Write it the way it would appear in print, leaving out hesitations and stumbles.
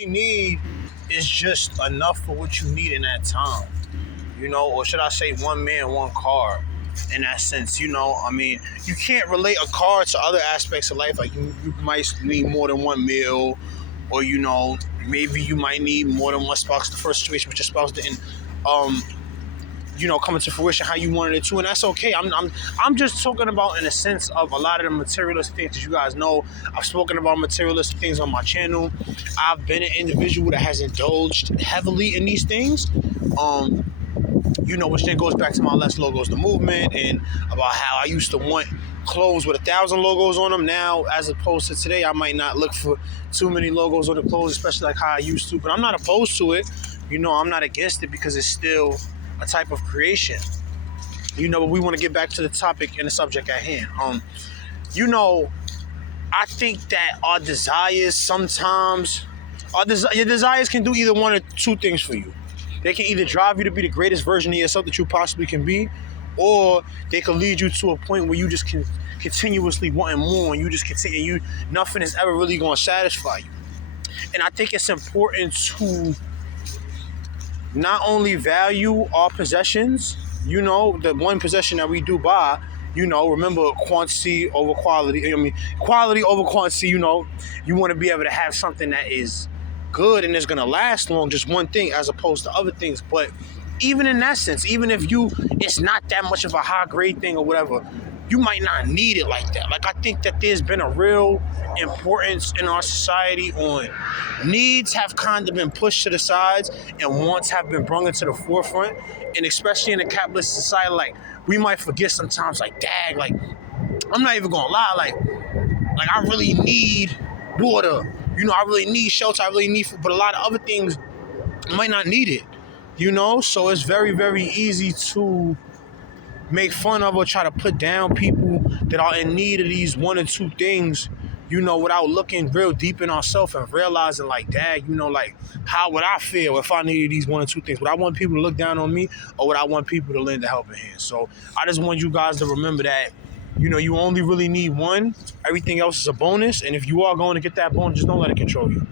really need is just enough for what you need in that time, or should I say one man, one car in that sense, I mean, you can't relate a car to other aspects of life. Like you might need more than one meal, or, maybe you might need more than one spouse. The first situation with your spouse didn't, coming to fruition how you wanted it to, and that's okay. I'm just talking about in a sense of a lot of the materialistic things that you guys know. I've spoken about materialistic things on my channel. I've been an individual that has indulged heavily in these things. Which then goes back to my Less Logos the movement, and about how I used to want clothes with 1,000 logos on them. Now, as opposed to today, I might not look for too many logos on the clothes, especially like how I used to. But I'm not opposed to it. I'm not against it because it's still a type of creation. But we want to get back to the topic and the subject at hand. I think that our desires sometimes, your desires can do either one or two things for you. They can either drive you to be the greatest version of yourself that you possibly can be, or they can lead you to a point where you just can continuously wanting more, and you just continue. Nothing is ever really going to satisfy you. And I think it's important to not only value our possessions, the one possession that we do buy, remember quantity over quality. I mean, quality over quantity, you want to be able to have something that is good and is going to last long, just one thing as opposed to other things. But even in that sense, even if it's not that much of a high grade thing or whatever, you might not need it like that. Like, I think that there's been a real importance in our society on needs have kind of been pushed to the sides and wants have been brought into the forefront. And especially in a capitalist society, like, we might forget sometimes, like, dang, like, I'm not even gonna lie, like I really need water. I really need shelter. I really need food. But a lot of other things might not need it. So it's very, very easy to make fun of or try to put down people that are in need of these one or two things, without looking real deep in ourselves and realizing, like, dad, like, how would I feel if I needed these one or two things? Would I want people to look down on me, or would I want people to lend a helping hand? So I just want you guys to remember that, you only really need one. Everything else is a bonus. And if you are going to get that bonus, just don't let it control you.